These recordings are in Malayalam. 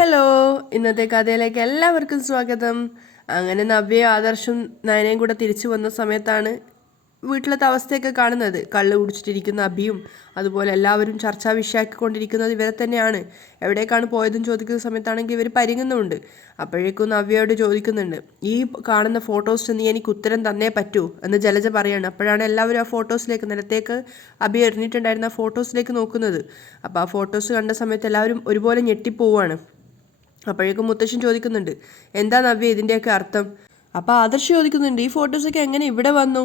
ഹലോ ഇന്നത്തെ കഥയിലേക്ക് എല്ലാവർക്കും സ്വാഗതം. അങ്ങനെ നവ്യയും ആദർശും നയനയും കൂടെ തിരിച്ചു വന്ന സമയത്താണ് വീട്ടിലത്തെ അവസ്ഥയൊക്കെ കാണുന്നത്. കള്ള് കുടിച്ചിട്ടിരിക്കുന്ന അഭിയും അതുപോലെ എല്ലാവരും ചർച്ചാ വിഷയാക്കിക്കൊണ്ടിരിക്കുന്നത് ഇവരെ തന്നെയാണ്. എവിടേക്കാണ് പോയതെന്ന് ചോദിക്കുന്ന സമയത്താണെങ്കിൽ ഇവർ പരിങ്ങുന്നുണ്ട് അപ്പോഴേക്കും നവ്യയോട് ചോദിക്കുന്നുണ്ട് ഈ കാണുന്ന ഫോട്ടോസ് നീ എനിക്ക് ഉത്തരം തന്നേ പറ്റൂ? എന്ന് ജലജ പറയാണ്. അപ്പോഴാണ് എല്ലാവരും ആ ഫോട്ടോസിലേക്ക് നിലത്തേക്ക് അഭി എറിഞ്ഞിട്ടുണ്ടായിരുന്ന ആ ഫോട്ടോസിലേക്ക് നോക്കുന്നത്. അപ്പോൾ ആ ഫോട്ടോസ് കണ്ട സമയത്ത് എല്ലാവരും ഒരുപോലെ ഞെട്ടിപ്പോവാണ്. അപ്പോഴേക്കും മുത്തശ്ശൻ ചോദിക്കുന്നുണ്ട് എന്താ നവ്യ ഇതിന്റെയൊക്കെ അർത്ഥം? അപ്പോൾ ആദർശ് ചോദിക്കുന്നുണ്ട് ഈ ഫോട്ടോസൊക്കെ എങ്ങനെ ഇവിടെ വന്നു?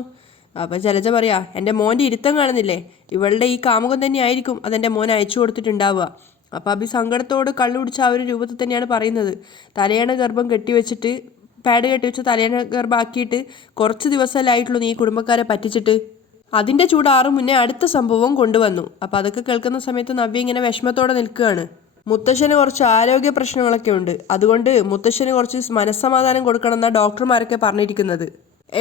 അപ്പോൾ ജലജ പറയാ എന്റെ മോന്റെ ഇരുത്തം കാണുന്നില്ലേ? ഇവളുടെ ഈ കാമുകം തന്നെയായിരിക്കും അതെന്റെ മോൻ അയച്ചു കൊടുത്തിട്ടുണ്ടാവുക. അപ്പോൾ അഭി സങ്കടത്തോട് കള്ളു പിടിച്ച ആ ഒരു രൂപത്തിൽ തന്നെയാണ് പറയുന്നത്. തലയണ ഗർഭം കെട്ടിവെച്ചിട്ട് പാഡ് കെട്ടിവെച്ച് തലയണ ഗർഭമാക്കിയിട്ട് കുറച്ച് ദിവസമല്ലായിട്ടുള്ളൂ നീ കുടുംബക്കാരെ പറ്റിച്ചിട്ട്. അതിന്റെ ചൂടാറും മുന്നേ അടുത്ത സംഭവം കൊണ്ടുവന്നു. അപ്പോൾ അതൊക്കെ കേൾക്കുന്ന സമയത്ത് നവ്യ ഇങ്ങനെ വിഷമത്തോടെ നിൽക്കുകയാണ്. മുത്തശ്ശന് കുറച്ച് ആരോഗ്യ പ്രശ്നങ്ങളൊക്കെ ഉണ്ട്. അതുകൊണ്ട് മുത്തശ്ശന് കുറച്ച് മനസ്സമാധാനം കൊടുക്കണമെന്നാണ് ഡോക്ടർമാരൊക്കെ പറഞ്ഞിരിക്കുന്നത്.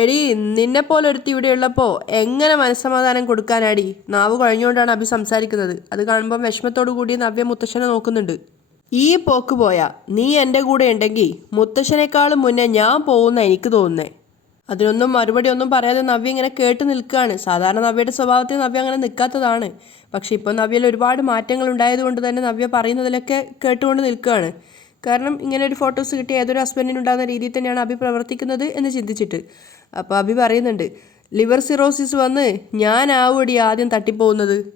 എടി നിന്നെ പോലെ ഒരുത്തി ഇവിടെ ഉള്ളപ്പോൾ എങ്ങനെ മനസ്സമാധാനം കൊടുക്കാനാടി? നാവ് കഴിഞ്ഞുകൊണ്ടാണ് അഭി സംസാരിക്കുന്നത്. അത് കാണുമ്പോൾ വിഷമത്തോടു കൂടി നവ്യ മുത്തശ്ശനെ നോക്കുന്നുണ്ട്. ഈ പോക്ക് പോയാ നീ എന്റെ കൂടെ ഉണ്ടെങ്കിൽ മുത്തശ്ശനേക്കാളും മുന്നേ ഞാൻ പോകുന്ന എനിക്ക് തോന്നുന്നേ. അതിനൊന്നും മറുപടി ഒന്നും പറയാതെ നവ്യ ഇങ്ങനെ കേട്ട് നിൽക്കുകയാണ്. സാധാരണ നവ്യയുടെ സ്വഭാവത്തിൽ നവ്യ അങ്ങനെ നിൽക്കാത്തതാണ്. പക്ഷെ ഇപ്പോൾ നവ്യയിൽ ഒരുപാട് മാറ്റങ്ങൾ ഉണ്ടായതുകൊണ്ട് തന്നെ നവ്യ പറയുന്നതിലൊക്കെ കേട്ടുകൊണ്ട് നിൽക്കുകയാണ്. കാരണം ഇങ്ങനെ ഒരു ഫോട്ടോസ് കിട്ടിയ ഏതൊരു ഹസ്ബൻഡിനുണ്ടാകുന്ന രീതിയിൽ തന്നെയാണ് അഭി പ്രവർത്തിക്കുന്നത് എന്ന് ചിന്തിച്ചിട്ട്. അപ്പോൾ അഭി പറയുന്നുണ്ട് ലിവർ സിറോസിസ് വന്ന് ഞാനാവൂടി ആദ്യം തട്ടിപ്പോകുന്നത്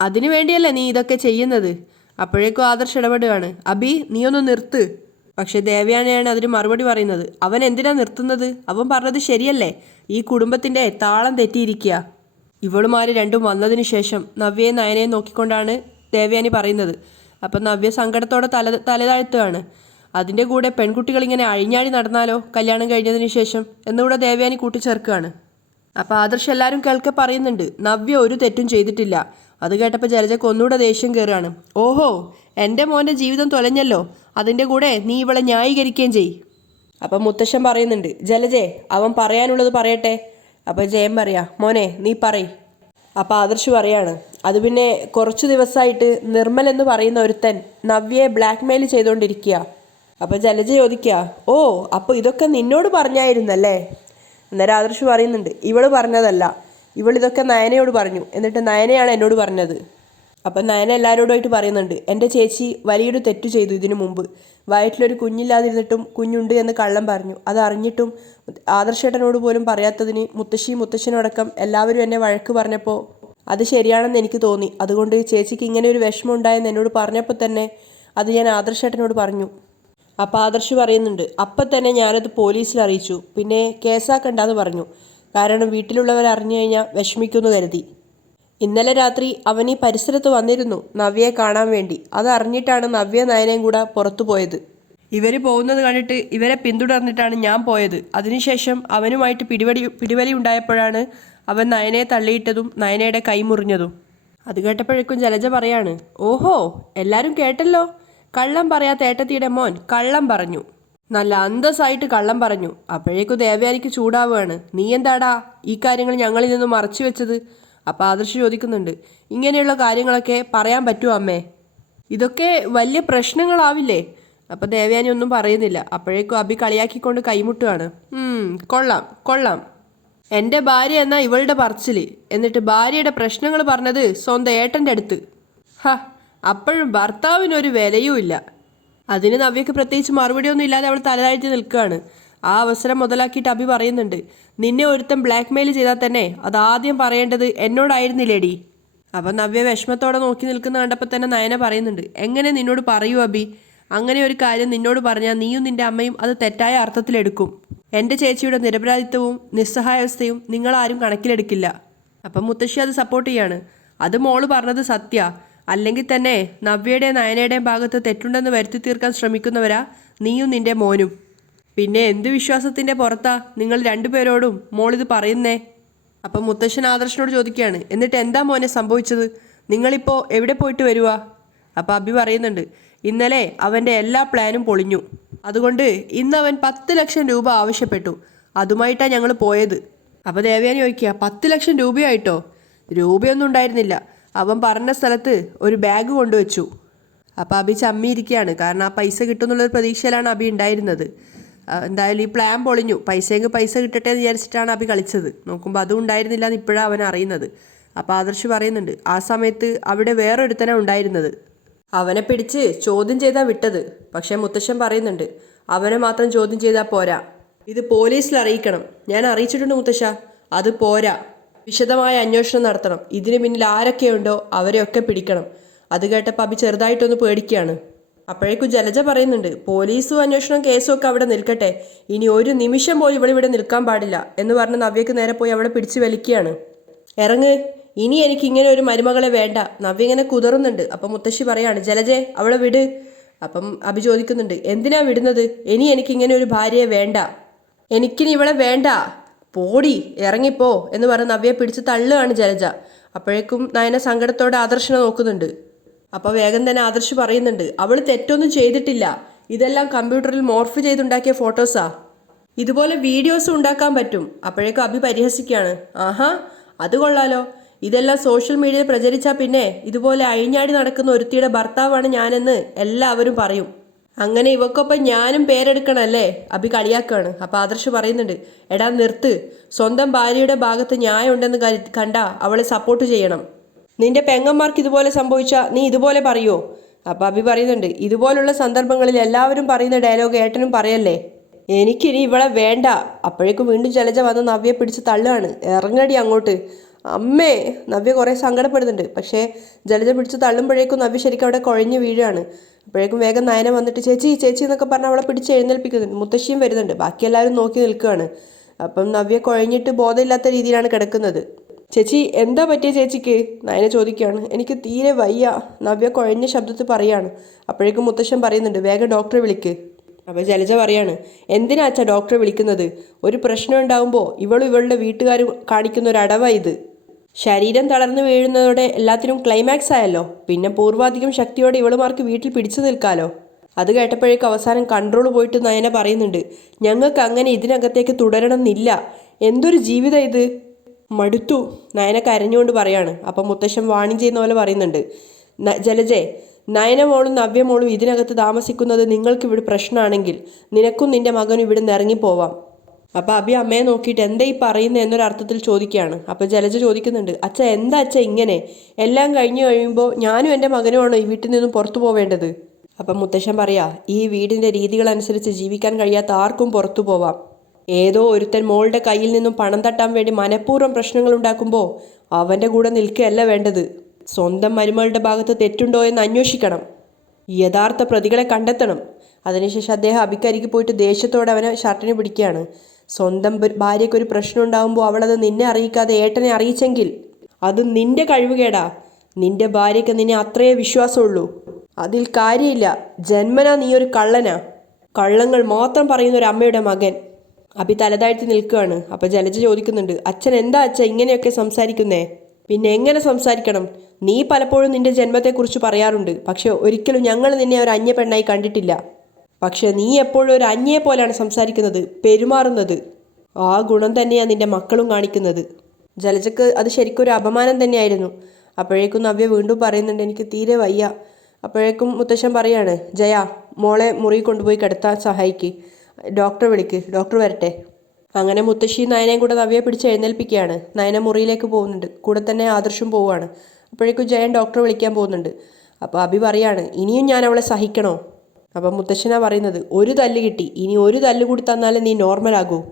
അതിനു വേണ്ടിയല്ലേ നീ ഇതൊക്കെ ചെയ്യുന്നത്? അപ്പോഴേക്കും ആദർശ് ഇടപെടുകയാണ് അഭി നീ ഒന്ന് നിർത്ത്. പക്ഷെ ദേവയാനയാണ് അതിന് മറുപടി പറയുന്നത്. അവൻ എന്തിനാ നിർത്തുന്നത്? അവൻ പറഞ്ഞത് ശരിയല്ലേ? ഈ കുടുംബത്തിന്റെ താളം തെറ്റിയിരിക്കുക ഇവളുമാര് രണ്ടും വന്നതിന് ശേഷം നവ്യയെ നയനയെ നോക്കിക്കൊണ്ടാണ് ദേവയാനി പറയുന്നത്. അപ്പം നവ്യ സങ്കടത്തോടെ തല തലതാഴ്ത്തുകയാണ്. അതിന്റെ കൂടെ പെൺകുട്ടികൾ ഇങ്ങനെ അഴിഞ്ഞാടി നടന്നാലോ കല്യാണം കഴിഞ്ഞതിന് ശേഷം? എന്നുകൂടെ ദേവയാനി കൂട്ടിച്ചേർക്കുകയാണ്. അപ്പോൾ ആദർശ് എല്ലാവരും കേൾക്കെ പറയുന്നുണ്ട്. നവ്യ ഒരു തെറ്റും ചെയ്തിട്ടില്ല. അത് കേട്ടപ്പോൾ ജലജക്ക് ഒന്നുകൂടെ ദേഷ്യം കയറുകയാണ് ഓഹോ എന്റെ മോന്റെ ജീവിതം തൊലഞ്ഞല്ലോ. അതിന്റെ കൂടെ നീ ഇവളെ ന്യായീകരിക്കുകയും ചെയ്. അപ്പം മുത്തശ്ശൻ പറയുന്നുണ്ട് ജലജേ അവൻ പറയാനുള്ളത് പറയട്ടെ. അപ്പം ജയം പറയാ മോനെ നീ പറയ്. അപ്പം ആദർശ് പറയാണ് അത് പിന്നെ കുറച്ച് ദിവസമായിട്ട് നിർമ്മൽ എന്ന് പറയുന്ന ഒരുത്തൻ നവ്യയെ ബ്ലാക്ക് മെയിൽ ചെയ്തുകൊണ്ടിരിക്കുക അപ്പം ജലജ ചോദിക്കുക ഓ അപ്പോൾ ഇതൊക്കെ നിന്നോട് പറഞ്ഞായിരുന്നല്ലേ? അന്നേരം ആദർശ് പറയുന്നുണ്ട് ഇവൾ പറഞ്ഞതല്ല ഇവളിതൊക്കെ നയനയോട് പറഞ്ഞു എന്നിട്ട് നയനയാണ് എന്നോട് പറഞ്ഞത്. അപ്പം നയന എല്ലാവരോടുമായിട്ട് പറയുന്നുണ്ട് എന്റെ ചേച്ചി വലിയൊരു തെറ്റ് ചെയ്തു ഇതിനു മുമ്പ്. വയറ്റിലൊരു കുഞ്ഞില്ലാതിരുന്നിട്ടും കുഞ്ഞുണ്ട് എന്ന് കള്ളം പറഞ്ഞു. അത് അറിഞ്ഞിട്ടും ആദർശേട്ടനോട് പോലും പറയാത്തതിന് മുത്തശ്ശി മുത്തശ്ശനോടക്കം എല്ലാവരും എന്നെ വഴക്ക് പറഞ്ഞപ്പോൾ അത് ശരിയാണെന്ന് എനിക്ക് തോന്നി. അതുകൊണ്ട് ചേച്ചിക്ക് ഇങ്ങനെ ഒരു വിഷമം ഉണ്ടായെന്ന് എന്നോട് പറഞ്ഞപ്പോൾ തന്നെ അത് ഞാൻ ആദർശേട്ടനോട് പറഞ്ഞു. അപ്പോൾ ആദർശ് പറയുന്നുണ്ട് അപ്പം തന്നെ ഞാനത് പോലീസിൽ അറിയിച്ചു. പിന്നെ കേസാക്കണ്ടെന്ന് പറഞ്ഞു. കാരണം വീട്ടിലുള്ളവർ അറിഞ്ഞു കഴിഞ്ഞാൽ വിഷമിക്കുമെന്ന് കരുതി. ഇന്നലെ രാത്രി അവൻ ഈ പരിസരത്ത് വന്നിരുന്നു നവ്യയെ കാണാൻ വേണ്ടി. അതറിഞ്ഞിട്ടാണ് നവ്യ നയനയും കൂടെ പുറത്തു പോയത്. ഇവർ പോകുന്നത് കണ്ടിട്ട് ഇവരെ പിന്തുടർന്നിട്ടാണ് ഞാൻ പോയത്. അതിനുശേഷം അവനുമായിട്ട് പിടിവടി പിടിവലി ഉണ്ടായപ്പോഴാണ് അവൻ നയനയെ തള്ളിയിട്ടതും നയനയുടെ കൈമുറിഞ്ഞതും അത് കേട്ടപ്പോഴേക്കും ജലജ പറയാണ് ഓഹോ എല്ലാവരും കേട്ടല്ലോ. കള്ളം പറയാത്ത ഏട്ടത്തിയുടെ മോൻ കള്ളം പറഞ്ഞു. നല്ല അന്തസ്സായിട്ട് കള്ളം പറഞ്ഞു. അപ്പോഴേക്കും ദേവയാനിക്ക് ചൂടാവുകയാണ്. നീ എന്താടാ ഈ കാര്യങ്ങൾ ഞങ്ങളിൽ നിന്ന് മറച്ചു വെച്ചത്? അപ്പോൾ ആദർശ് ചോദിക്കുന്നുണ്ട് ഇങ്ങനെയുള്ള കാര്യങ്ങളൊക്കെ പറയാൻ പറ്റുമോ അമ്മേ? ഇതൊക്കെ വലിയ പ്രശ്നങ്ങളാവില്ലേ? അപ്പോൾ ദേവയാനി ഒന്നും പറയുന്നില്ല. അപ്പോഴേക്കും അബി കളിയാക്കിക്കൊണ്ട് കൈമുട്ടുകയാണ് "ഉം, കൊള്ളാം കൊള്ളാം. എന്റെ ഭാര്യ എന്നാൽ ഇവളുടെ പറച്ചിൽ എന്നിട്ട് ഭാര്യയുടെ പ്രശ്നങ്ങൾ പറഞ്ഞത് സ്വന്തം ഏട്ടന്റെ അടുത്ത്. ഹ അപ്പോഴും ഭർത്താവിനൊരു വിലയും ഇല്ല അതിന് നവ്യക്ക് പ്രത്യേകിച്ച് മറുപടിയൊന്നും ഇല്ലാതെ അവൾ തലതാഴ്ത്തി നിൽക്കുകയാണ്. ആ അവസരം മുതലാക്കിയിട്ട് അഭി പറയുന്നുണ്ട് നിന്നെ ഒരുത്തൻ ബ്ലാക്ക് മെയിൽ ചെയ്താൽ തന്നെ അത് ആദ്യം പറയേണ്ടത് എന്നോടായിരുന്നില്ലേടി. അപ്പം നവ്യ വിഷമത്തോടെ നോക്കി നിൽക്കുന്ന കണ്ടപ്പോൾ തന്നെ നയന പറയുന്നുണ്ട് എങ്ങനെ നിന്നോട് പറയൂ അബി അങ്ങനെ ഒരു കാര്യം നിന്നോട് പറഞ്ഞാൽ നീയും നിന്റെ അമ്മയും അത് തെറ്റായ അർത്ഥത്തിലെടുക്കും എന്റെ ചേച്ചിയുടെ നിരപരാധിത്വവും നിസ്സഹായാവസ്ഥയും നിങ്ങളാരും കണക്കിലെടുക്കില്ല. അപ്പം മുത്തശ്ശി അത് സപ്പോർട്ട് ചെയ്യാണ്. അത് മോൾ പറഞ്ഞത് സത്യ. അല്ലെങ്കിൽ തന്നെ നവ്യയുടെയും നയനയുടെയും ഭാഗത്ത് തെറ്റുണ്ടെന്ന് വരുത്തി തീർക്കാൻ ശ്രമിക്കുന്നവരാ നീയും നിന്റെ മോനും. പിന്നെ എന്ത് വിശ്വാസത്തിന്റെ പുറത്താ നിങ്ങൾ രണ്ടുപേരോടും മോളിത് പറയുന്നേ? അപ്പം മുത്തശ്ശൻ ആദർശനോട് ചോദിക്കുകയാണ്. എന്നിട്ട് എന്താ മോനെ സംഭവിച്ചത്? നിങ്ങളിപ്പോൾ എവിടെ പോയിട്ട് വരുവാ? അപ്പം അബി പറയുന്നുണ്ട് ഇന്നലെ അവന്റെ എല്ലാ പ്ലാനും പൊളിഞ്ഞു. അതുകൊണ്ട് ഇന്ന് അവൻ പത്ത് ലക്ഷം രൂപ ആവശ്യപ്പെട്ടു. അതുമായിട്ടാണ് ഞങ്ങൾ പോയത്. അപ്പോൾ ദേവയാനി ചോദിക്കുക പത്ത് ലക്ഷം രൂപയായിട്ടോ? രൂപയൊന്നും ഉണ്ടായിരുന്നില്ല. അവൻ പറഞ്ഞ സ്ഥലത്ത് ഒരു ബാഗ് കൊണ്ടുവച്ചു. അപ്പോൾ അബി ചമ്മിയിരിക്കുകയാണ്. കാരണം ആ പൈസ കിട്ടുമെന്നുള്ളൊരു പ്രതീക്ഷയിലാണ് അബി ഉണ്ടായിരുന്നത്. എന്തായാലും ഈ പ്ലാൻ പൊളിഞ്ഞു. പൈസയെങ്കിൽ പൈസ കിട്ടട്ടെ എന്ന് വിചാരിച്ചിട്ടാണ് അഭി കളിച്ചത്. നോക്കുമ്പോൾ അതും ഉണ്ടായിരുന്നില്ല എന്ന് ഇപ്പോഴാണ് അവൻ അറിയുന്നത്. അപ്പോൾ ആദർശ് പറയുന്നുണ്ട് ആ സമയത്ത് അവിടെ വേറൊരുത്തനാണ് ഉണ്ടായിരുന്നത്. അവനെ പിടിച്ച് ചോദ്യം ചെയ്താൽ വിട്ടത്. പക്ഷേ മുത്തശ്ശൻ പറയുന്നുണ്ട് അവനെ മാത്രം ചോദ്യം ചെയ്താൽ പോരാ. ഇത് പോലീസിൽ അറിയിക്കണം. ഞാൻ അറിയിച്ചിട്ടുണ്ട് മുത്തശ്ശ. അത് പോരാ. വിശദമായ അന്വേഷണം നടത്തണം. ഇതിന് പിന്നിൽ ആരൊക്കെയുണ്ടോ അവരെയൊക്കെ പിടിക്കണം. അത് കേട്ടപ്പോൾ അഭി ചെറുതായിട്ടൊന്ന് പേടിക്കുകയാണ്. അപ്പോഴേക്കും ജലജ പറയുന്നുണ്ട് പോലീസും അന്വേഷണം കേസും ഒക്കെ അവിടെ നിൽക്കട്ടെ. ഇനി ഒരു നിമിഷം പോലും ഇവളിവിടെ നിൽക്കാൻ പാടില്ല എന്ന് പറഞ്ഞ് നവ്യക്ക് നേരെ പോയി അവളെ പിടിച്ചു വലിക്കുകയാണ്. ഇറങ്ങ്. ഇനി എനിക്ക് ഇങ്ങനെ ഒരു മരുമകളെ വേണ്ട. നവ്യ ഇങ്ങനെ കുതറുന്നുണ്ട്. അപ്പം മുത്തശ്ശി പറയാണ് ജലജെ അവളെ വിട്. അപ്പം അഭി ചോദിക്കുന്നുണ്ട് എന്തിനാ വിടുന്നത്? ഇനി എനിക്ക് ഇങ്ങനെ ഒരു ഭാര്യയെ വേണ്ട. എനിക്കിനി ഇവളെ വേണ്ട. പോടി ഇറങ്ങിപ്പോ. എന്ന് പറഞ്ഞ് നവ്യെ പിടിച്ച് തള്ളുകയാണ് ജലജ. അപ്പോഴേക്കും നയന സങ്കടത്തോടെ ആദർശനെ നോക്കുന്നുണ്ട്. അപ്പോൾ വേഗം തന്നെ ആദർശ് പറയുന്നുണ്ട്. അവൾ തെറ്റൊന്നും ചെയ്തിട്ടില്ല. ഇതെല്ലാം കമ്പ്യൂട്ടറിൽ മോർഫ് ചെയ്തുണ്ടാക്കിയ ഫോട്ടോസാ. ഇതുപോലെ വീഡിയോസ് ഉണ്ടാക്കാൻ പറ്റും. അപ്പോഴേക്കും അഭി പരിഹസിക്കുകയാണ്. ആഹാ അത് കൊള്ളാലോ. ഇതെല്ലാം സോഷ്യൽ മീഡിയയിൽ പ്രചരിച്ചാൽ പിന്നെ ഇതുപോലെ അഴിഞ്ഞാടി നടക്കുന്ന ഒരുത്തിയുടെ ഭർത്താവാണ് ഞാനെന്ന് എല്ലാവരും പറയും. അങ്ങനെ ഇവക്കൊപ്പം ഞാനും പേരെടുക്കണല്ലേ? അഭി കളിയാക്കുകയാണ്. അപ്പോൾ ആദർശ് പറയുന്നുണ്ട് എടാ നിർത്ത്. സ്വന്തം ഭാര്യയുടെ ഭാഗത്ത് ന്യായമുണ്ടെന്ന് കണ്ട അവളെ സപ്പോർട്ട് ചെയ്യണം. നിന്റെ പെങ്ങന്മാർക്ക് ഇതുപോലെ സംഭവിച്ചാൽ നീ ഇതുപോലെ പറയുമോ അപ്പം അഭി പറയുന്നുണ്ട് ഇതുപോലുള്ള സന്ദർഭങ്ങളിൽ എല്ലാവരും പറയുന്ന ഡയലോഗ് ഏട്ടനും പറയല്ലേ? എനിക്കിനി ഇവളെ വേണ്ട. അപ്പോഴേക്കും വീണ്ടും ജലജ വന്ന് നവ്യ പിടിച്ച് തള്ളുകയാണ്. ഇറങ്ങടി അങ്ങോട്ട്. അമ്മേ നവ്യ കുറേ സങ്കടപ്പെടുന്നുണ്ട്. പക്ഷേ ജലജ പിടിച്ച് തള്ളുമ്പോഴേക്കും നവ്യ ശരിക്കും അവിടെ കുഴഞ്ഞു വീഴുകയാണ്. അപ്പോഴേക്കും വേഗം നയന വന്നിട്ട് ചേച്ചി ചേച്ചി എന്നൊക്കെ പറഞ്ഞ് അവളെ പിടിച്ച് എഴുന്നേൽപ്പിക്കുന്നുണ്ട് മുത്തശ്ശിയും വരുന്നുണ്ട്. ബാക്കി എല്ലാവരും നോക്കി നിൽക്കുകയാണ്. അപ്പം നവ്യ കുഴഞ്ഞിട്ട് ബോധമില്ലാത്ത രീതിയിലാണ് കിടക്കുന്നത്. ചേച്ചി എന്താ പറ്റിയ ചേച്ചിക്ക്? നയന ചോദിക്കുകയാണ്. എനിക്ക് തീരെ വയ്യ. നവ്യ കുഴഞ്ഞ ശബ്ദത്തിൽ പറയാണ്. അപ്പോഴേക്കും മുത്തശ്ശൻ പറയുന്നുണ്ട് വേഗം ഡോക്ടറെ വിളിക്ക്. അപ്പോൾ ജലജ പറയാണ് എന്തിനാ അച്ഛാ ഡോക്ടറെ വിളിക്കുന്നത്? ഒരു പ്രശ്നം ഉണ്ടാകുമ്പോൾ ഇവളും ഇവളുടെ വീട്ടുകാരും കാണിക്കുന്ന ഒരു അടവ ഇത്. ശരീരം തളർന്നു വീഴുന്നതോടെ എല്ലാത്തിനും ക്ലൈമാക്സ് ആയല്ലോ. പിന്നെ പൂർവാധികം ശക്തിയോടെ ഇവളുമാർക്ക് വീട്ടിൽ പിടിച്ചു നിൽക്കാലോ? അത് കേട്ടപ്പോഴേക്കും അവസാനം കൺട്രോൾ പോയിട്ട് നയന പറയുന്നുണ്ട് ഞങ്ങൾക്ക് അങ്ങനെ ഇതിനകത്തേക്ക് തുടരണമെന്നില്ല. എന്തൊരു ജീവിതം ഇത്? മടുത്തു. നയന കരഞ്ഞുകൊണ്ട് പറയാണ്. അപ്പം മുത്തശ്ശൻ വാണിംഗ് ചെയ്യുന്ന പോലെ പറയുന്നുണ്ട്. "ന- ജലജെ നയനമോളും നവ്യമോളും ഇതിനകത്ത് താമസിക്കുന്നത് നിങ്ങൾക്ക് ഇവിടെ പ്രശ്നമാണെങ്കിൽ നിനക്കും നിന്റെ മകനും ഇവിടെ നിന്ന് ഇറങ്ങിപ്പോവാം. അപ്പോൾ അഭി അമ്മയെ നോക്കിയിട്ട് എന്താ ഈ പറയുന്നത് എന്നൊരർത്ഥത്തിൽ ചോദിക്കുകയാണ്. അപ്പോൾ ജലജ ചോദിക്കുന്നുണ്ട് അച്ഛ എന്താ അച്ഛ ഇങ്ങനെ? എല്ലാം കഴിഞ്ഞു കഴിയുമ്പോൾ ഞാനും എന്റെ മകനുമാണോ ഈ വീട്ടിൽ നിന്നും പുറത്തു പോവേണ്ടത്? അപ്പം മുത്തശ്ശൻ പറയാ ഈ വീടിന്റെ രീതികളനുസരിച്ച് ജീവിക്കാൻ കഴിയാത്ത ആർക്കും പുറത്തു പോവാം. ഏതോ ഒരുത്തൻ മോളുടെ കയ്യിൽ നിന്നും പണം തട്ടാൻ വേണ്ടി മനഃപൂർവം പ്രശ്നങ്ങൾ ഉണ്ടാക്കുമ്പോൾ അവന്റെ കൂടെ നിൽക്കുകയല്ല വേണ്ടത്. സ്വന്തം മരുമകളുടെ ഭാഗത്ത് തെറ്റുണ്ടോ എന്ന് അന്വേഷിക്കണം. യഥാർത്ഥ പ്രതികളെ കണ്ടെത്തണം. അതിനുശേഷം അദ്ദേഹം അബിക്കരിക്ക് പോയിട്ട് ദേഷ്യത്തോടെ അവനെ ഷർട്ടിന് പിടിക്കുകയാണ്. സ്വന്തം ഭാര്യയ്ക്കൊരു പ്രശ്നം ഉണ്ടാകുമ്പോൾ അവളത് നിന്നെ അറിയിക്കാതെ ഏട്ടനെ അറിയിച്ചെങ്കിൽ. അത് നിന്റെ കഴിവുകേടാ നിന്റെ ഭാര്യയ്ക്ക് നിന്നെ അത്രയേ വിശ്വാസമുള്ളൂ. അതിൽ കാര്യമില്ല. ജന്മനാ നീ ഒരു കള്ളനാ. കള്ളങ്ങൾ മാത്രം പറയുന്ന ഒരു അമ്മയുടെ മകൻ. അഭി തലതാഴ്ത്തി നിൽക്കുകയാണ്. അപ്പം ജലജ ചോദിക്കുന്നുണ്ട് അച്ഛൻ എന്താ അച്ഛ ഇങ്ങനെയൊക്കെ സംസാരിക്കുന്നേ? പിന്നെ എങ്ങനെ സംസാരിക്കണം? നീ പലപ്പോഴും നിന്റെ ജന്മത്തെക്കുറിച്ച് പറയാറുണ്ട്. പക്ഷെ ഒരിക്കലും ഞങ്ങൾ നിന്നെ ഒരു അന്യ പെണ്ണായി കണ്ടിട്ടില്ല. പക്ഷെ നീ എപ്പോഴും ഒരു അന്യയെ പോലെയാണ് സംസാരിക്കുന്നത് പെരുമാറുന്നത്. ആ ഗുണം തന്നെയാണ് നിന്റെ മക്കളും കാണിക്കുന്നത്. ജലജക്ക് അത് ശരിക്കും ഒരു അപമാനം തന്നെയായിരുന്നു. അപ്പോഴേക്കും നവ്യ വീണ്ടും പറയുന്നുണ്ട് എനിക്ക് തീരെ വയ്യ. അപ്പോഴേക്കും മുത്തശ്ശൻ പറയാണ് ജയ മോളെ മുറി കൊണ്ടുപോയി കിടത്താൻ സഹായിക്ക്. ഡോക്ടറെ വിളിക്ക്. ഡോക്ടർ വരട്ടെ. അങ്ങനെ മുത്തശ്ശി നയനയും കൂടെ നവ്യെ പിടിച്ച് എഴുന്നേൽപ്പിക്കുകയാണ്. നയന മുറിയിലേക്ക് പോകുന്നുണ്ട്. കൂടെ തന്നെ ആദർശം പോവുകയാണ്. അപ്പോഴേക്കും ജയൻ ഡോക്ടറെ വിളിക്കാൻ പോകുന്നുണ്ട്. അപ്പോൾ അഭി പറയാണ് ഇനിയും ഞാൻ അവളെ സഹിക്കണോ? അപ്പം മുത്തശ്ശനാ പറയുന്നത് ഒരു തല്ല് കിട്ടി. ഇനി ഒരു തല്ല് കൂടി തന്നാലേ നീ നോർമലാകൂ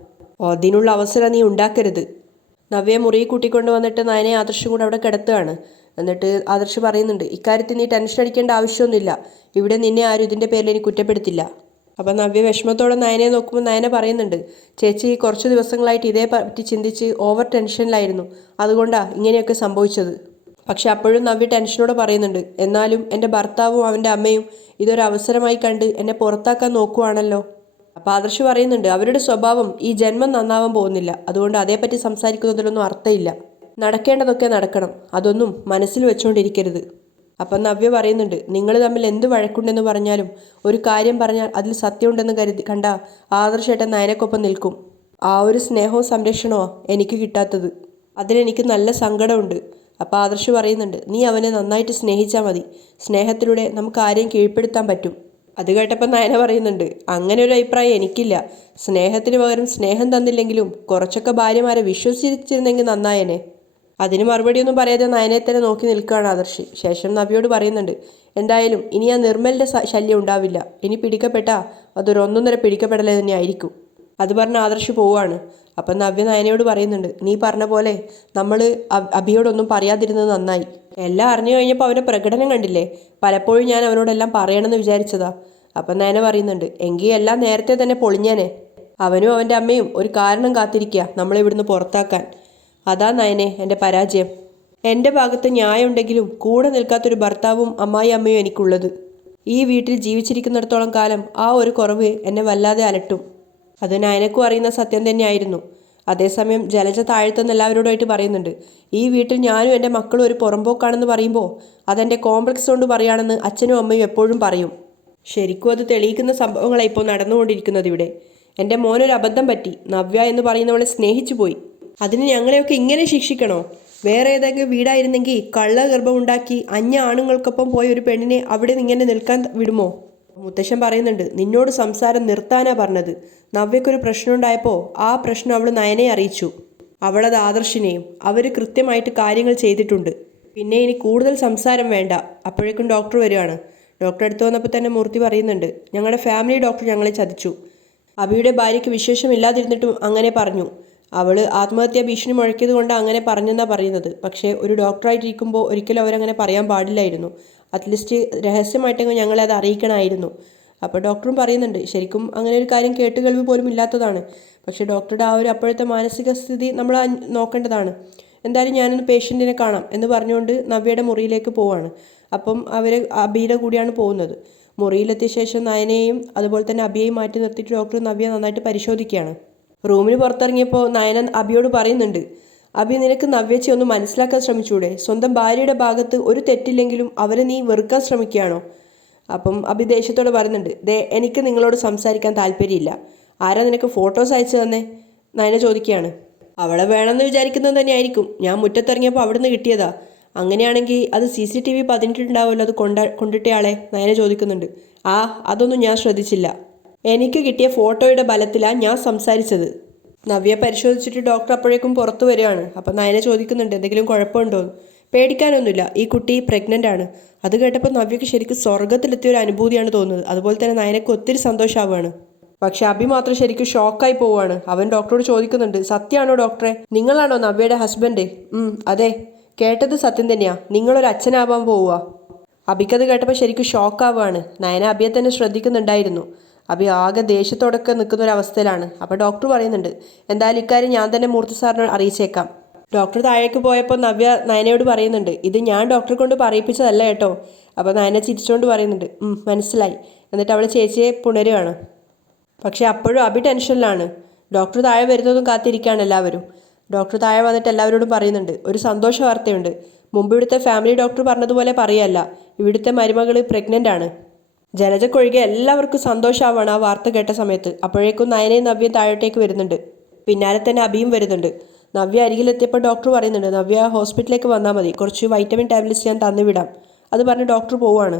അതിനുള്ള അവസരം നീ ഉണ്ടാക്കരുത്. നവ്യെ മുറിയിൽ കൂട്ടിക്കൊണ്ട് വന്നിട്ട് നയനെ ആദർശം കൂടെ അവിടെ കിടത്തുകയാണ്. എന്നിട്ട് ആദർശ് പറയുന്നുണ്ട് ഇക്കാര്യത്തിൽ നീ ടെൻഷൻ അടിക്കേണ്ട ആവശ്യമൊന്നുമില്ല. ഇവിടെ നിന്നെ ആരും ഇതിന്റെ പേരിൽ എനിക്ക് കുറ്റപ്പെടുത്തില്ല. അപ്പം നവ്യ വിഷമത്തോടെ നയനെ നോക്കുമ്പോൾ നയന പറയുന്നുണ്ട് ചേച്ചി കുറച്ച് ദിവസങ്ങളായിട്ട് ഇതേ പറ്റി ചിന്തിച്ച് ഓവർ ടെൻഷനിലായിരുന്നു അതുകൊണ്ടാണ് ഇങ്ങനെയൊക്കെ സംഭവിച്ചത്. പക്ഷെ അപ്പോഴും നവ്യ ടെൻഷനോടെ പറയുന്നുണ്ട് എന്നാലും എന്റെ ഭർത്താവും അവന്റെ അമ്മയും ഇതൊരു അവസരമായി കണ്ട് എന്നെ പുറത്താക്കാൻ നോക്കുവാണല്ലോ. അപ്പോൾ ആദർശ് പറയുന്നുണ്ട് അവരുടെ സ്വഭാവം ഈ ജന്മം നന്നാവാൻ പോകുന്നില്ല. അതുകൊണ്ട് അതേപ്പറ്റി സംസാരിക്കുന്നതിലൊന്നും അർത്ഥമില്ല. നടക്കേണ്ടതൊക്കെ നടക്കണം. അതൊന്നും മനസ്സിൽ വെച്ചുകൊണ്ടിരിക്കരുത് അപ്പം നവ്യ പറയുന്നുണ്ട് നിങ്ങൾ തമ്മിൽ എന്ത് വഴക്കുണ്ടെന്ന് പറഞ്ഞാലും ഒരു കാര്യം പറഞ്ഞാൽ അതിൽ സത്യമുണ്ടെന്ന് കരുതി കണ്ട ആദർശേട്ടൻ നയനക്കൊപ്പം നിൽക്കും. ആ ഒരു സ്നേഹവും സംരക്ഷണമോ എനിക്ക് കിട്ടാത്തത്. അതിലെനിക്ക് നല്ല സങ്കടമുണ്ട്. അപ്പോൾ ആദർശ് പറയുന്നുണ്ട് നീ അവനെ നന്നായിട്ട് സ്നേഹിച്ചാൽ മതി. സ്നേഹത്തിലൂടെ നമുക്ക് ആരെയും കീഴ്പ്പെടുത്താൻ പറ്റും. അത് കേട്ടപ്പോൾ നയന പറയുന്നുണ്ട് അങ്ങനെ ഒരു അഭിപ്രായം എനിക്കില്ല. സ്നേഹത്തിന് പകരം സ്നേഹം തന്നില്ലെങ്കിലും കുറച്ചൊക്കെ ഭാര്യമാരെ വിശ്വസിച്ചിരുന്നെങ്കിൽ നന്നായേനെ. അതിന് മറുപടിയൊന്നും പറയാതെ നയനെ തന്നെ നോക്കി നിൽക്കുകയാണ് ആദർശി. ശേഷം നബിയോട് പറയുന്നുണ്ട് എന്തായാലും ഇനി ആ നിർമ്മലിന്റെ ശല്യം ഉണ്ടാവില്ല. ഇനി പിടിക്കപ്പെട്ടാ അതൊരു ഒന്നൊന്നര പിടിക്കപ്പെടലേ തന്നെ ആയിരിക്കും. അത് പറഞ്ഞ ആദർശ് പോവാണ് അപ്പം നവ്യ നയനയോട് പറയുന്നുണ്ട് നീ പറഞ്ഞ പോലെ നമ്മൾ അഭിയോടൊന്നും പറയാതിരുന്നത് നന്നായി. എല്ലാം അറിഞ്ഞു കഴിഞ്ഞപ്പോൾ അവന്റെ പ്രകടനം കണ്ടില്ലേ? പലപ്പോഴും ഞാൻ അവനോടെല്ലാം പറയണമെന്ന് വിചാരിച്ചതാ. അപ്പം നയന പറയുന്നുണ്ട് എങ്കിൽ എല്ലാം നേരത്തെ തന്നെ പൊളിഞ്ഞേനെ. അവനും അവന്റെ അമ്മയും ഒരു കാരണം കാത്തിരിക്കുക നമ്മളിവിടുന്ന് പുറത്താക്കാൻ. അതാ നയനെ എന്റെ പരാജയം. എന്റെ ഭാഗത്ത് ന്യായമുണ്ടെങ്കിലും കൂടെ നിൽക്കാത്തൊരു ഭർത്താവും അമ്മായി അമ്മയും എനിക്കുള്ളത്. ഈ വീട്ടിൽ ജീവിച്ചിരിക്കുന്നിടത്തോളം കാലം ആ ഒരു കുറവ് എന്നെ വല്ലാതെ അലട്ടും. അത് നയനക്കും അറിയുന്ന സത്യം തന്നെയായിരുന്നു. അതേസമയം ജലജ താഴ്ത്തെന്ന് എല്ലാവരോടുമായിട്ട് പറയുന്നുണ്ട് ഈ വീട്ടിൽ ഞാനും എന്റെ മക്കളും ഒരു പുറമ്പോക്കാണെന്ന് പറയുമ്പോൾ അതെന്റെ കോംപ്ലക്സ് കൊണ്ട് പറയുകയാണെന്ന് അച്ഛനും അമ്മയും എപ്പോഴും പറയും. ശരിക്കും അത് തെളിയിക്കുന്ന സംഭവങ്ങളാണ് ഇപ്പോൾ നടന്നുകൊണ്ടിരിക്കുന്നത് ഇവിടെ. എന്റെ മോനൊരു അബദ്ധം പറ്റി നവ്യ എന്ന് പറയുന്നവളെ സ്നേഹിച്ചു പോയി അതിന് ഞങ്ങളെയൊക്കെ ഇങ്ങനെ ശിക്ഷിക്കണോ? വേറെ ഏതെങ്കിലും വീടായിരുന്നെങ്കിൽ കള്ള ഗർഭമുണ്ടാക്കി അഞ്ഞ ആണുങ്ങൾക്കൊപ്പം പോയ ഒരു പെണ്ണിനെ അവിടെ ഇങ്ങനെ നിൽക്കാൻ വിടുമോ? മുത്തശ്ശൻ പറയുന്നുണ്ട് നിന്നോട് സംസാരം നിർത്താനാ പറഞ്ഞത്. നവ്യക്കൊരു പ്രശ്നമുണ്ടായപ്പോൾ ആ പ്രശ്നം അവൾ നയനെ അറിയിച്ചു. അവളത് ആദർശിനെയും അവർ കൃത്യമായിട്ട് കാര്യങ്ങൾ ചെയ്തിട്ടുണ്ട്. പിന്നെ ഇനി കൂടുതൽ സംസാരം വേണ്ട. അപ്പോഴേക്കും ഡോക്ടർ വരികയാണ്. ഡോക്ടർ അടുത്ത് വന്നപ്പോൾ തന്നെ മൂർത്തി പറയുന്നുണ്ട് ഞങ്ങളുടെ ഫാമിലി ഡോക്ടർ ഞങ്ങളെ ചതിച്ചു. അബിയുടെ ഭാര്യയ്ക്ക് വിശേഷമില്ലാതിരുന്നിട്ടും അങ്ങനെ പറഞ്ഞു. അവൾ ആത്മഹത്യാ ഭീഷണി മുഴക്കിയത് കൊണ്ട് അങ്ങനെ പറഞ്ഞെന്നാണ് പറയുന്നത്. പക്ഷേ ഒരു ഡോക്ടറായിട്ടിരിക്കുമ്പോൾ ഒരിക്കലും അവരങ്ങനെ പറയാൻ പാടില്ലായിരുന്നു. അറ്റ്ലീസ്റ്റ് രഹസ്യമായിട്ടെങ്കിലും ഞങ്ങളെ അത് അറിയിക്കണമായിരുന്നു. അപ്പോൾ ഡോക്ടറും പറയുന്നുണ്ട് ശരിക്കും അങ്ങനെ ഒരു കാര്യം കേട്ട് കേട്ടുകേൾവി പോലും ഇല്ലാത്തതാണ്. പക്ഷേ ഡോക്ടറുടെ ആ ഒരു അപ്പോഴത്തെ മാനസിക സ്ഥിതി നമ്മൾ നോക്കേണ്ടതാണ്. എന്തായാലും ഞാനൊന്ന് പേഷ്യന്റിനെ കാണാം എന്ന് പറഞ്ഞുകൊണ്ട് നവ്യയുടെ മുറിയിലേക്ക് പോവാണ്. അപ്പം അവർ അബിയുടെ കൂടിയാണ് പോകുന്നത്. മുറിയിലെത്തിയ ശേഷം നയനെയും അതുപോലെ തന്നെ അബിയെയും മാറ്റി നിർത്തിയിട്ട് ഡോക്ടർ നവ്യ നന്നായിട്ട് പരിശോധിക്കുകയാണ്. റൂമിന് പുറത്തിറങ്ങിയപ്പോൾ നയനൻ അബിയോട് പറയുന്നുണ്ട് അബി നിനക്ക് നവ്യച്ചി ഒന്ന് മനസ്സിലാക്കാൻ ശ്രമിച്ചൂടെ? സ്വന്തം ഭാര്യയുടെ ഭാഗത്ത് ഒരു തെറ്റില്ലെങ്കിലും അവരെ നീ വെറുക്കാൻ ശ്രമിക്കുകയാണോ? അപ്പം അബി ദേഷ്യത്തോട് പറയുന്നുണ്ട് ദേ എനിക്ക് നിങ്ങളോട് സംസാരിക്കാൻ താല്പര്യമില്ല. ആരാ നിനക്ക് ഫോട്ടോസ് അയച്ചു തന്നെ? നയന ചോദിക്കുകയാണ്. അവളെ വേണമെന്ന് വിചാരിക്കുന്നത് തന്നെയായിരിക്കും. ഞാൻ മുറ്റത്തിറങ്ങിയപ്പോൾ അവിടുന്ന് കിട്ടിയതാ. അങ്ങനെയാണെങ്കിൽ അത് സി സി ടി വി പതിനെട്ടുണ്ടാവുമല്ലോ അത് കൊണ്ട കൊണ്ടിട്ടയാളെ? നയന ചോദിക്കുന്നുണ്ട്. ആ അതൊന്നും ഞാൻ ശ്രദ്ധിച്ചില്ല. എനിക്ക് കിട്ടിയ ഫോട്ടോയുടെ ബലത്തിലാണ് ഞാൻ സംസാരിച്ചത്. നവ്യ പരിശോധിച്ചിട്ട് ഡോക്ടർ അപ്പോഴേക്കും പുറത്തു വരികയാണ്. അപ്പം നയന ചോദിക്കുന്നുണ്ട് എന്തെങ്കിലും കുഴപ്പമുണ്ടോ. പേടിക്കാനൊന്നുമില്ല. ഈ കുട്ടി പ്രഗ്നന്റ് ആണ്. അത് കേട്ടപ്പോൾ നവ്യക്ക് ശരിക്കും സ്വർഗത്തിലെത്തിയ ഒരു അനുഭൂതിയാണ് തോന്നുന്നത്. അതുപോലെ തന്നെ നയനക്ക് ഒത്തിരി സന്തോഷമാവുകയാണ്. പക്ഷെ അഭി മാത്രം ശരിക്കും ഷോക്കായി പോവുകയാണ്. അവൻ ഡോക്ടറോട് ചോദിക്കുന്നുണ്ട് സത്യമാണോ ഡോക്ടറെ? നിങ്ങളാണോ നവ്യയുടെ ഹസ്ബൻഡ് അതെ. കേട്ടത് സത്യം തന്നെയാ. നിങ്ങളൊരു അച്ഛനാവാൻ പോവുക. അബിക്കത് കേട്ടപ്പോൾ ശരിക്കും ഷോക്കാവുകയാണ്. നയന അബിയെ തന്നെ ശ്രദ്ധിക്കുന്നുണ്ടായിരുന്നു. അബി ആകെ ദേഷ്യത്തോടൊക്കെ നിൽക്കുന്ന ഒരു അവസ്ഥയിലാണ്. അപ്പോൾ ഡോക്ടർ പറയുന്നുണ്ട് എന്തായാലും ഇക്കാര്യം ഞാൻ തന്നെ മൂർത്തി സാറിനെ അറിയിച്ചേക്കാം. ഡോക്ടർ താഴേക്ക് പോയപ്പോൾ നവ്യ നയനയോട് പറയുന്നുണ്ട് ഇത് ഞാൻ ഡോക്ടറെ കൊണ്ട് പറയിപ്പിച്ചതല്ല കേട്ടോ. അപ്പോൾ നയന ചിരിച്ചുകൊണ്ട് പറയുന്നുണ്ട് മനസ്സിലായി. എന്നിട്ട് അവൾ ചേച്ചിയെ പുണരുകയാണ് പക്ഷേ അപ്പോഴും അബി ടെൻഷനിലാണ്. ഡോക്ടർ താഴെ വരുന്നതും കാത്തിരിക്കുകയാണ് എല്ലാവരും. ഡോക്ടർ താഴെ വന്നിട്ട് എല്ലാവരോടും പറയുന്നുണ്ട് ഒരു സന്തോഷ വാർത്തയുണ്ട്. മുമ്പ് ഇവിടുത്തെ ഫാമിലി ഡോക്ടർ പറഞ്ഞതുപോലെ പറയല്ല. ഇവിടുത്തെ മരുമകൾ പ്രഗ്നന്റ് ആണ്. ജലജക്കൊഴികെ എല്ലാവർക്കും സന്തോഷമാവാണ് ആ വാർത്ത കേട്ട സമയത്ത്. അപ്പോഴേക്കും നയനയും നവ്യയും താഴോട്ടേക്ക് വരുന്നുണ്ട്. പിന്നാലെ തന്നെ അബിയും വരുന്നുണ്ട്. നവ്യ അരികിലെത്തിയപ്പോൾ ഡോക്ടർ പറയുന്നുണ്ട് നവ്യ ഹോസ്പിറ്റലിലേക്ക് വന്നാൽ മതി. കുറച്ച് വൈറ്റമിൻ ടാബ്ലറ്റ്സ് ഞാൻ തന്നുവിടാം. അത് പറഞ്ഞ് ഡോക്ടർ പോവാണ്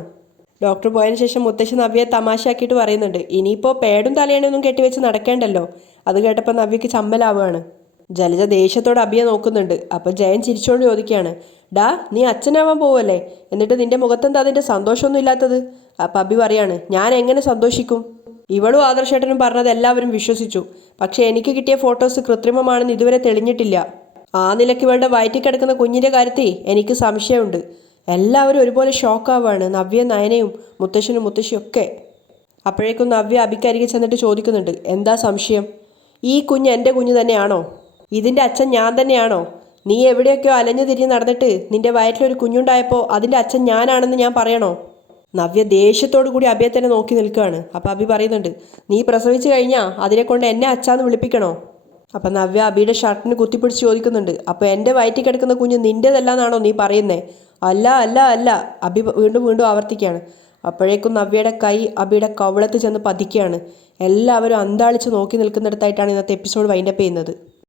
ഡോക്ടർ പോയതിനു ശേഷം മുത്തശ്ശി നവ്യയെ തമാശയാക്കിയിട്ട് പറയുന്നുണ്ട് ഇനിയിപ്പോൾ പേടും തലയണയൊന്നും കെട്ടിവെച്ച് നടക്കേണ്ടല്ലോ? അത് കേട്ടപ്പോൾ നവ്യക്ക് ചമ്മലാവുകയാണ്. ജലജ ദേഷ്യത്തോടെ അബിയെ നോക്കുന്നുണ്ട്. അപ്പോൾ ജയൻ ചിരിച്ചുകൊണ്ട് ചോദിക്കുകയാണ് ഡാ നീ അച്ഛനാവാൻ പോവല്ലേ? എന്നിട്ട് നിന്റെ മുഖത്തെന്താ അതിന്റെ സന്തോഷമൊന്നും ഇല്ലാത്തത്? അപ്പം അബി പറയാണ് ഞാൻ എങ്ങനെ സന്തോഷിക്കും? ഇവളും ആദർശേട്ടനും പറഞ്ഞത് എല്ലാവരും വിശ്വസിച്ചു. പക്ഷേ എനിക്ക് കിട്ടിയ ഫോട്ടോസ് കൃത്രിമമാണെന്ന് ഇതുവരെ തെളിഞ്ഞിട്ടില്ല. ആ നിലയ്ക്ക് ഇവളുടെ വയറ്റിൽ കിടക്കുന്ന കുഞ്ഞിന്റെ കാര്യത്തിൽ എനിക്ക് സംശയമുണ്ട്. എല്ലാവരും ഒരുപോലെ ഷോക്കാവാണ് നവ്യ നയനയും മുത്തശ്ശനും മുത്തശ്ശിയും ഒക്കെ. അപ്പോഴേക്കും നവ്യ അബിക്കരികെ ചെന്നിട്ട് ചോദിക്കുന്നുണ്ട് എന്താ സംശയം? ഈ കുഞ്ഞ് എന്റെ കുഞ്ഞ് തന്നെയാണോ? ഇതിന്റെ അച്ഛൻ ഞാൻ തന്നെയാണോ? നീ എവിടെയൊക്കെയോ അലഞ്ഞു തിരിഞ്ഞ് നടന്നിട്ട് നിന്റെ വയറ്റിലൊരു കുഞ്ഞുണ്ടായപ്പോൾ അതിന്റെ അച്ഛൻ ഞാനാണെന്ന് ഞാൻ പറയണോ? നവ്യ ദേഷ്യത്തോടു കൂടി അബിയെ തന്നെ നോക്കി നിൽക്കുകയാണ്. അപ്പം അബി പറയുന്നുണ്ട് നീ പ്രസവിച്ചു കഴിഞ്ഞാൽ അതിനെ കൊണ്ട് എന്നെ അച്ഛാന്ന് വിളിപ്പിക്കണോ? അപ്പം നവ്യ അബിയുടെ ഷർട്ടിന് കുത്തിപ്പിടിച്ച് ചോദിക്കുന്നുണ്ട് അപ്പോൾ എന്റെ വയറ്റിൽ കിടക്കുന്ന കുഞ്ഞ് നിന്റെതല്ലാന്നാണോ നീ പറയുന്നേ? അല്ല അല്ല അല്ല അബി വീണ്ടും വീണ്ടും ആവർത്തിക്കുകയാണ്. അപ്പോഴേക്കും നവ്യയുടെ കൈ അബിയുടെ കവളത്ത് ചെന്ന് പതിക്കുകയാണ്. എല്ലാവരും അന്താളിച്ച് നോക്കി നിൽക്കുന്നിടത്തായിട്ടാണ് ഇന്നത്തെ എപ്പിസോഡ് വൈൻഡപ്പ് ചെയ്യുന്നത്.